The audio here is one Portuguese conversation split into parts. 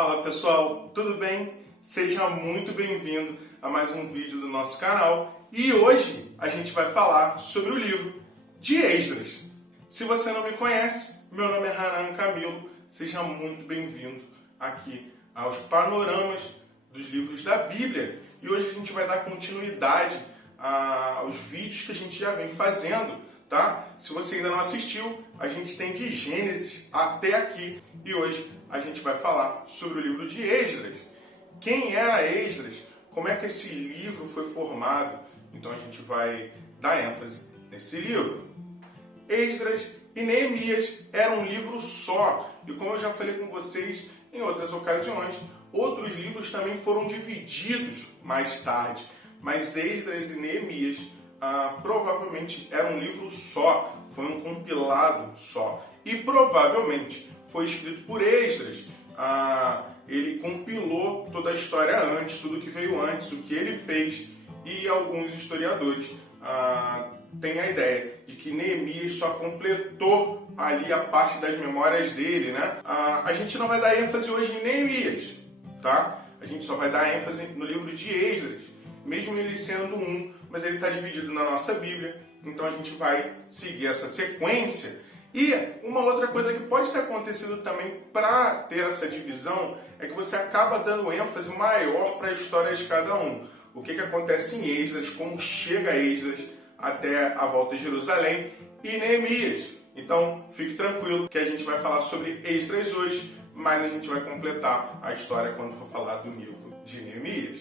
Fala pessoal, tudo bem? Seja muito bem-vindo a mais um vídeo do nosso canal e hoje a gente vai falar sobre o livro de Esdras. Se você não me conhece, meu nome é Hanan Camilo, seja muito bem-vindo aqui aos panoramas dos livros da Bíblia e hoje a gente vai dar continuidade aos vídeos que a gente já vem fazendo, tá? Se você ainda não assistiu, a gente tem de Gênesis até aqui e hoje a gente vai falar sobre o livro de Esdras. Quem era Esdras? Como é que esse livro foi formado? Então a gente vai dar ênfase nesse livro. Esdras e Neemias eram um livro só. E como eu já falei com vocês em outras ocasiões, outros livros também foram divididos mais tarde. Mas Esdras e Neemias provavelmente eram um livro só. Foi um compilado só. E provavelmente foi escrito por Esdras. Ele compilou toda a história antes, tudo que veio antes, o que ele fez, e alguns historiadores têm a ideia de que Neemias só completou ali a parte das memórias dele, né? A gente não vai dar ênfase hoje em Neemias, tá? A gente só vai dar ênfase no livro de Esdras, mesmo ele sendo um, mas ele está dividido na nossa Bíblia, então a gente vai seguir essa sequência. E uma outra coisa que pode ter acontecido também para ter essa divisão é que você acaba dando ênfase maior para a história de cada um. O que acontece em Esdras, como chega Esdras até a volta de Jerusalém e Neemias. Então, fique tranquilo que a gente vai falar sobre Esdras hoje, mas a gente vai completar a história quando for falar do livro de Neemias.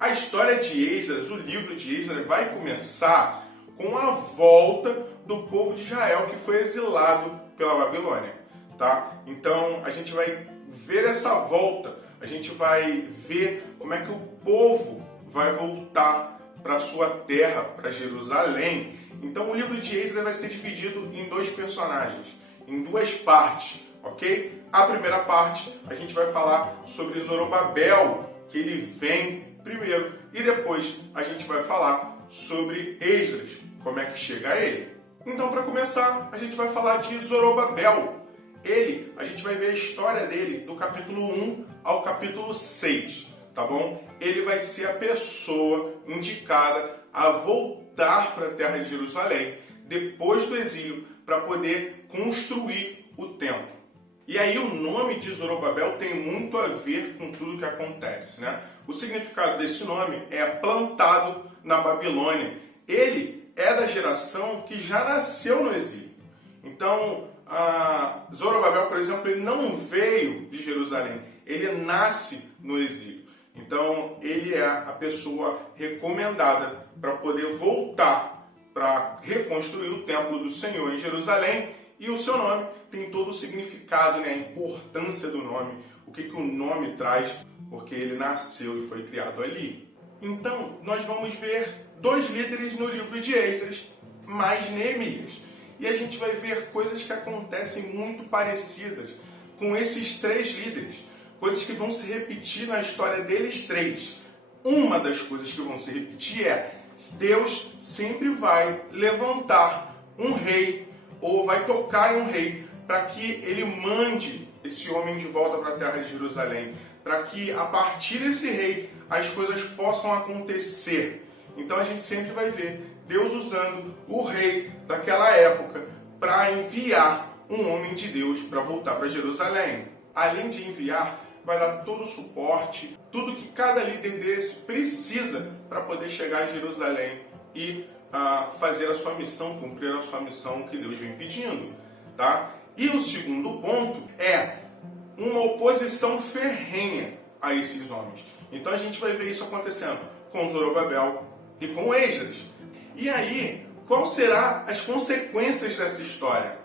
A história de Esdras, o livro de Esdras, vai começar com a volta do povo de Israel que foi exilado pela Babilônia, tá? Então a gente vai ver essa volta, a gente vai ver como é que o povo vai voltar para sua terra, para Jerusalém. Então o livro de Esdras vai ser dividido em dois personagens, em duas partes, ok? A primeira parte a gente vai falar sobre Zorobabel, que ele vem primeiro, e depois a gente vai falar sobre Esdras, como é que chega a ele. Então, para começar, a gente vai falar de Zorobabel. A gente vai ver a história dele do capítulo 1 ao capítulo 6, tá bom? Ele vai ser a pessoa indicada a voltar para a terra de Jerusalém, depois do exílio, para poder construir o templo. E aí o nome de Zorobabel tem muito a ver com tudo que acontece, né? O significado desse nome é plantado na Babilônia. Ele é da geração que já nasceu no exílio. Então, Zorobabel, por exemplo, ele não veio de Jerusalém, ele nasce no exílio. Então, ele é a pessoa recomendada para poder voltar para reconstruir o templo do Senhor em Jerusalém, e o seu nome tem todo o significado, né? A importância do nome, o que o nome traz, porque ele nasceu e foi criado ali. Então, nós vamos ver dois líderes no livro de Esdras, mais Neemias. E a gente vai ver coisas que acontecem muito parecidas com esses três líderes. Coisas que vão se repetir na história deles três. Uma das coisas que vão se repetir é: Deus sempre vai levantar um rei, ou vai tocar em um rei, para que ele mande esse homem de volta para a terra de Jerusalém. Para que, a partir desse rei, as coisas possam acontecer. Então a gente sempre vai ver Deus usando o rei daquela época para enviar um homem de Deus para voltar para Jerusalém. Além de enviar, vai dar todo o suporte, tudo que cada líder desse precisa para poder chegar a Jerusalém e fazer a sua missão, cumprir a sua missão que Deus vem pedindo, tá? E o segundo ponto é uma oposição ferrenha a esses homens. Então a gente vai ver isso acontecendo com Zorobabel e com Esdras. E aí, qual serão as consequências dessa história?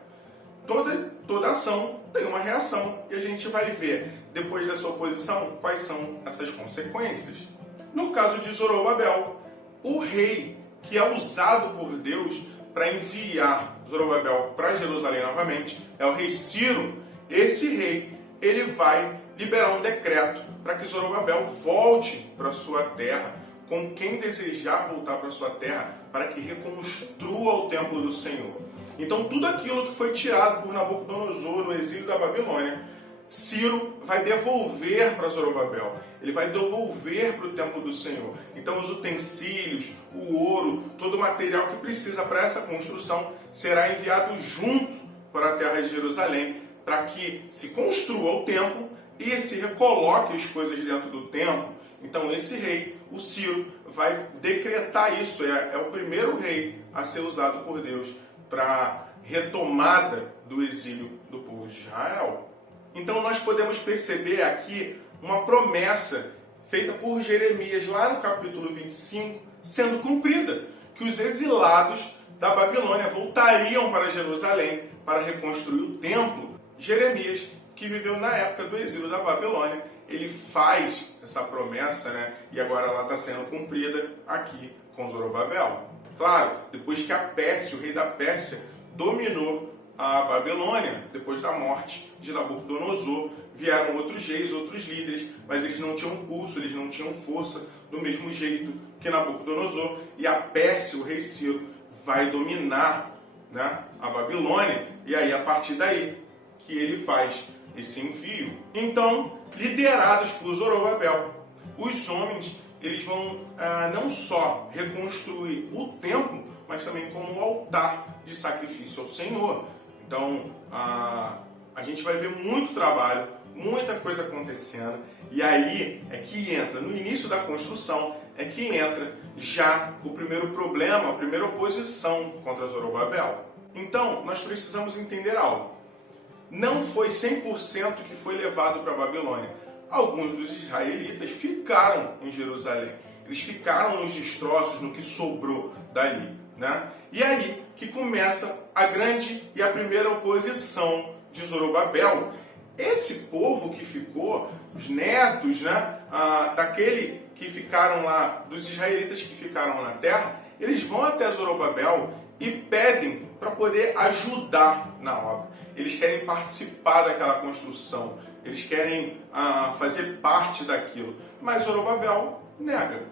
Toda ação tem uma reação e a gente vai ver, depois dessa oposição, quais são essas consequências. No caso de Zorobabel, o rei que é usado por Deus para enviar Zorobabel para Jerusalém novamente é o rei Ciro. Esse rei, ele vai liberar um decreto para que Zorobabel volte para sua terra, com quem desejar voltar para sua terra, para que reconstrua o templo do Senhor. Então tudo aquilo que foi tirado por Nabucodonosor no exílio da Babilônia, Ciro vai devolver para Zorobabel, ele vai devolver para o templo do Senhor. Então os utensílios, o ouro, todo o material que precisa para essa construção será enviado junto para a terra de Jerusalém, para que se construa o templo e se recoloque as coisas dentro do templo. Então esse rei, o Ciro, vai decretar isso, é o primeiro rei a ser usado por Deus para retomada do exílio do povo de Israel. Então nós podemos perceber aqui uma promessa feita por Jeremias lá no capítulo 25 sendo cumprida, que os exilados da Babilônia voltariam para Jerusalém para reconstruir o templo. Jeremias, que viveu na época do exílio da Babilônia, ele faz essa promessa, né? E agora ela está sendo cumprida aqui com Zorobabel. Claro, depois que a Pérsia, o rei da Pérsia, dominou a Babilônia, depois da morte de Nabucodonosor, vieram outros reis, outros líderes, mas eles não tinham pulso, eles não tinham força do mesmo jeito que Nabucodonosor, e a Pérsia, o rei Ciro, vai dominar, né, a Babilônia, e aí a partir daí que ele faz esse envio. Então, liderados por Zorobabel, os homens eles vão não só reconstruir o templo, mas também como um altar de sacrifício ao Senhor. Então, a gente vai ver muito trabalho, muita coisa acontecendo, e aí é que entra, no início da construção, é que entra já o primeiro problema, a primeira oposição contra Zorobabel. Então, nós precisamos entender algo. Não foi 100% que foi levado para a Babilônia. Alguns dos israelitas ficaram em Jerusalém. Eles ficaram nos destroços, no que sobrou dali, né? E aí que começa a grande e a primeira oposição de Zorobabel. Esse povo que ficou, os netos, né, daquele que ficaram lá, dos israelitas que ficaram na terra, eles vão até Zorobabel e pedem para poder ajudar na obra. Eles querem participar daquela construção, eles querem fazer parte daquilo. Mas Zorobabel nega.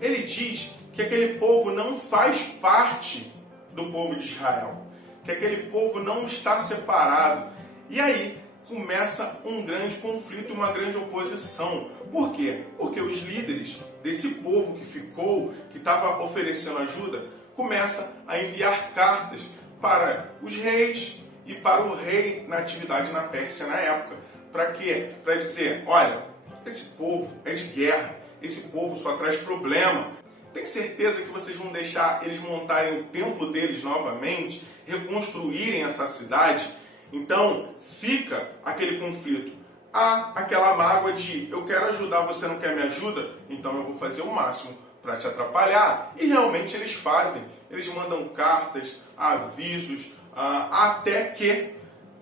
Ele diz que aquele povo não faz parte do povo de Israel, que aquele povo não está separado. E aí começa um grande conflito, uma grande oposição. Por quê? Porque os líderes desse povo que ficou, que estava oferecendo ajuda, começam a enviar cartas para os reis e para o rei na atividade na Pérsia na época. Para quê? Para dizer, olha, esse povo é de guerra, esse povo só traz problema. Tem certeza que vocês vão deixar eles montarem o templo deles novamente, reconstruírem essa cidade? Então fica aquele conflito. Há aquela mágoa de eu quero ajudar, você não quer me ajuda? Então eu vou fazer o máximo para te atrapalhar. E realmente eles fazem. Eles mandam cartas, avisos, até que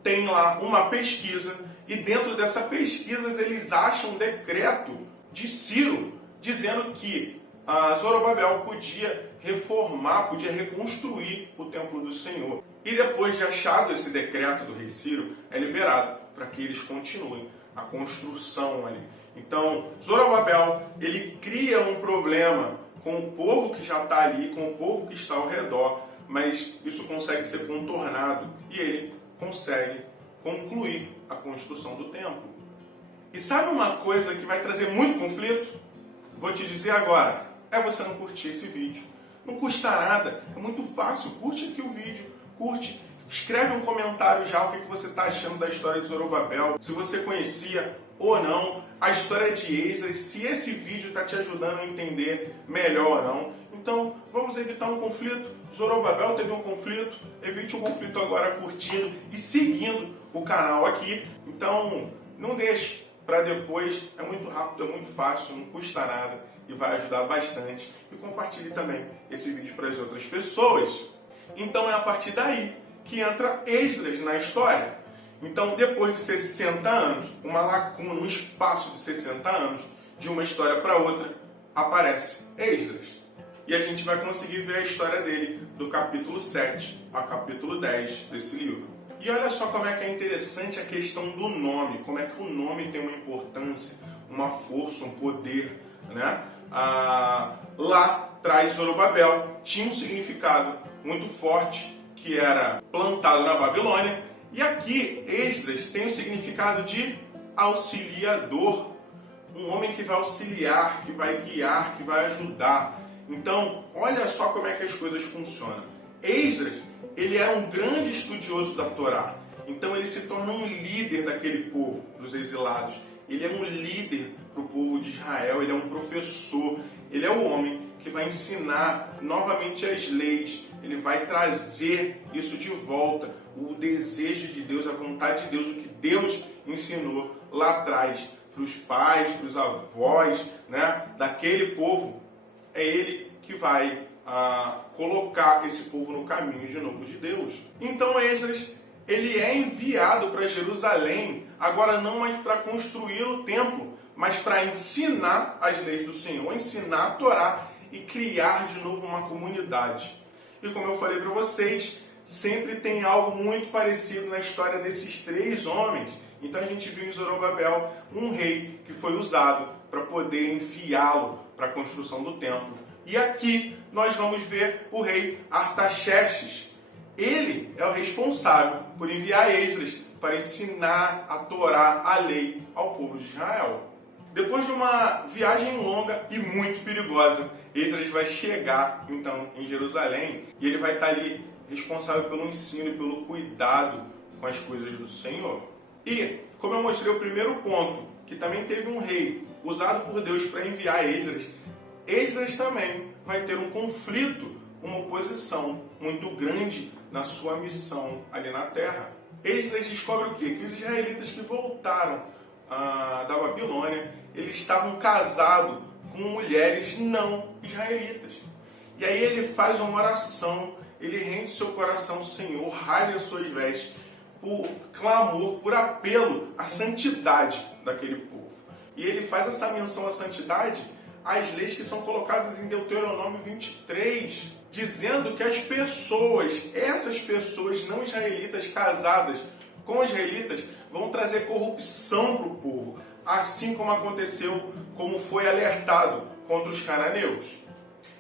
tem lá uma pesquisa, e dentro dessa pesquisa eles acham um decreto de Ciro dizendo que Zorobabel podia reformar, podia reconstruir o templo do Senhor. E depois de achado esse decreto do rei Ciro, é liberado para que eles continuem a construção ali. Então, Zorobabel, ele cria um problema com o povo que já está ali, com o povo que está ao redor, mas isso consegue ser contornado e ele consegue concluir a construção do templo. E sabe uma coisa que vai trazer muito conflito? Vou te dizer agora, é você não curtir esse vídeo. Não custa nada, é muito fácil, curte aqui o vídeo, curte, escreve um comentário já o que você está achando da história de Zorobabel, se você conhecia ou não a história de Esdras, se esse vídeo está te ajudando a entender melhor ou não. Então, vamos evitar um conflito. Zorobabel teve um conflito, evite um conflito agora curtindo e seguindo o canal aqui. Então, não deixe para depois, é muito rápido, é muito fácil, não custa nada e vai ajudar bastante. E compartilhe também esse vídeo para as outras pessoas. Então, é a partir daí que entra Esdras na história. Então, depois de 60 anos, uma lacuna, um espaço de 60 anos, de uma história para outra, aparece Esdras. E a gente vai conseguir ver a história dele do capítulo 7 ao capítulo 10 desse livro. E olha só como é que é interessante a questão do nome, como é que o nome tem uma importância, uma força, um poder, né? Lá traz Zorobabel, tinha um significado muito forte, que era plantado na Babilônia, E aqui, Esdras tem o significado de auxiliador. Um homem que vai auxiliar, que vai guiar, que vai ajudar. Então, olha só como é que as coisas funcionam. Esdras, ele é um grande estudioso da Torá. Então, ele se torna um líder daquele povo, dos exilados. Ele é um líder para o povo de Israel, ele é um professor. Ele é o homem que vai ensinar novamente as leis. Ele vai trazer isso de volta, o desejo de Deus, a vontade de Deus, o que Deus ensinou lá atrás para os pais, para os avós, né, daquele povo. É ele que vai colocar esse povo no caminho de novo de Deus. Então Esdras, ele é enviado para Jerusalém, agora não mais para construir o templo, mas para ensinar as leis do Senhor, ensinar a Torá e criar de novo uma comunidade. E como eu falei para vocês, sempre tem algo muito parecido na história desses três homens. Então a gente viu em Zorobabel um rei que foi usado para poder enviá-lo para a construção do templo. E aqui nós vamos ver o rei Artaxerxes. Ele é o responsável por enviar Esdras para ensinar a Torá, a lei, ao povo de Israel. Depois de uma viagem longa e muito perigosa, Esdras vai chegar então em Jerusalém e ele vai estar ali responsável pelo ensino e pelo cuidado com as coisas do Senhor. E, como eu mostrei o primeiro ponto, que também teve um rei usado por Deus para enviar Esdras, Esdras também vai ter um conflito, uma oposição muito grande na sua missão ali na terra. Esdras descobre o quê? Que os israelitas que voltaram da Babilônia, eles estavam casados com mulheres não israelitas. E aí ele faz uma oração, ele rende seu coração ao Senhor, rasga as suas vestes, por clamor, por apelo à santidade daquele povo. E ele faz essa menção à santidade às leis que são colocadas em Deuteronômio 23, dizendo que as pessoas, essas pessoas não israelitas casadas com israelitas, vão trazer corrupção para o povo, assim como aconteceu, como foi alertado contra os cananeus.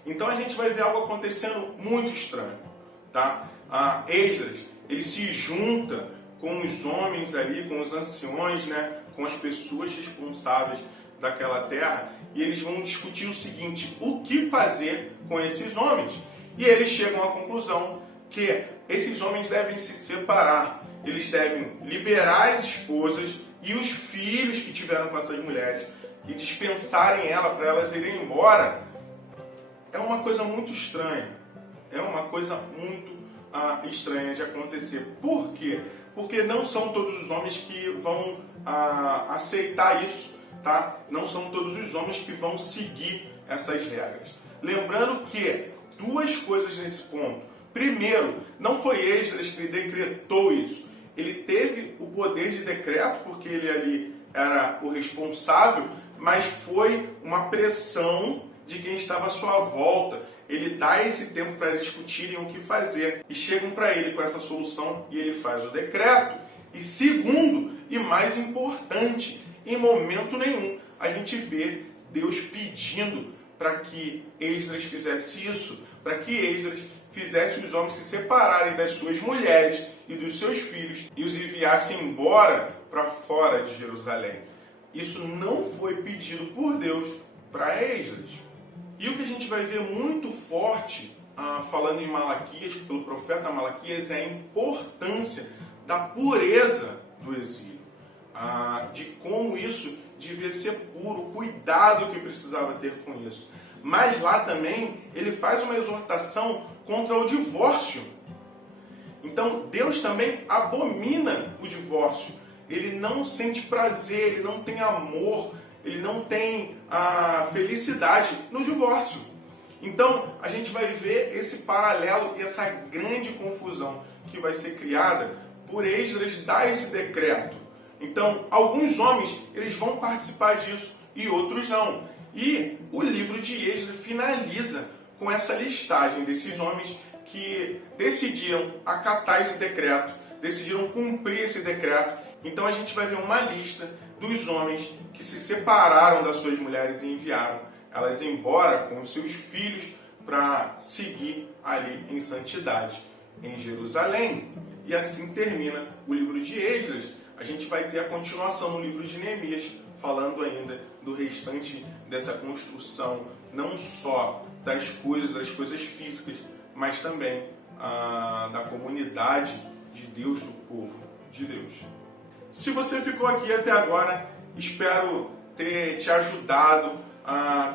Então a gente vai ver algo acontecendo muito estranho, tá? Esdras, ele se junta com os homens ali, com os anciões, né, com as pessoas responsáveis daquela terra, e eles vão discutir o seguinte: o que fazer com esses homens? E eles chegam à conclusão que esses homens devem se separar, eles devem liberar as esposas e os filhos que tiveram com essas mulheres e dispensarem ela para elas irem embora. É uma coisa muito estranha, é uma coisa muito estranha de acontecer. Por quê? Porque não são todos os homens que vão aceitar isso, tá? Não são todos os homens que vão seguir essas regras. Lembrando que duas coisas nesse ponto. Primeiro, não foi Esdras que decretou isso. Ele teve o poder de decreto, porque ele ali era o responsável, mas foi uma pressão de quem estava à sua volta. Ele dá esse tempo para eles discutirem o que fazer. E chegam para ele com essa solução e ele faz o decreto. E segundo, e mais importante, em momento nenhum a gente vê Deus pedindo para que Esdras fizesse isso, para que Esdras fizesse os homens se separarem das suas mulheres e dos seus filhos e os enviassem embora para fora de Jerusalém. Isso não foi pedido por Deus para Esdras. E o que a gente vai ver muito forte, falando em Malaquias, pelo profeta Malaquias, é a importância da pureza do exílio, de como isso devia ser puro, o cuidado que precisava ter com isso. Mas lá também ele faz uma exortação contra o divórcio. Então Deus também abomina o divórcio. Ele não sente prazer, ele não tem amor, ele não tem felicidade no divórcio. Então a gente vai ver esse paralelo e essa grande confusão que vai ser criada por Esdras dar esse decreto. Então alguns homens eles vão participar disso e outros não. E o livro de Esdras finaliza com essa listagem desses homens que decidiram acatar esse decreto, decidiram cumprir esse decreto. Então a gente vai ver uma lista dos homens que se separaram das suas mulheres e enviaram elas embora com os seus filhos para seguir ali em santidade em Jerusalém. E assim termina o livro de Esdras. A gente vai ter a continuação no livro de Neemias, falando ainda do restante dessa construção, não só das coisas físicas, mas também da comunidade de Deus, do povo de Deus. Se você ficou aqui até agora, espero ter te ajudado,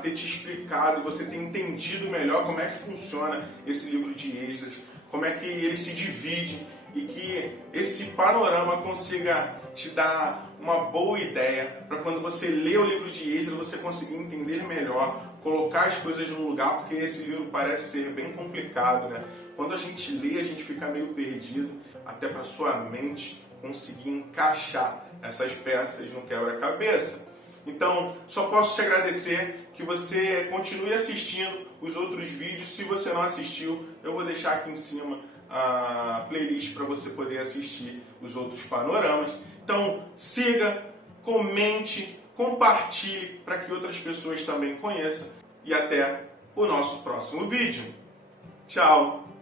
ter te explicado e você ter entendido melhor como é que funciona esse livro de Esdras, como é que ele se divide e que esse panorama consiga te dar uma boa ideia para quando você lê o livro de Esdras você conseguir entender melhor, colocar as coisas no lugar, porque esse livro parece ser bem complicado, né? Quando a gente lê, a gente fica meio perdido, até para sua mente conseguir encaixar essas peças no quebra-cabeça. Então, só posso te agradecer que você continue assistindo os outros vídeos. Se você não assistiu, eu vou deixar aqui em cima a playlist para você poder assistir os outros panoramas. Então, siga, comente, compartilhe para que outras pessoas também conheçam. E até o nosso próximo vídeo. Tchau!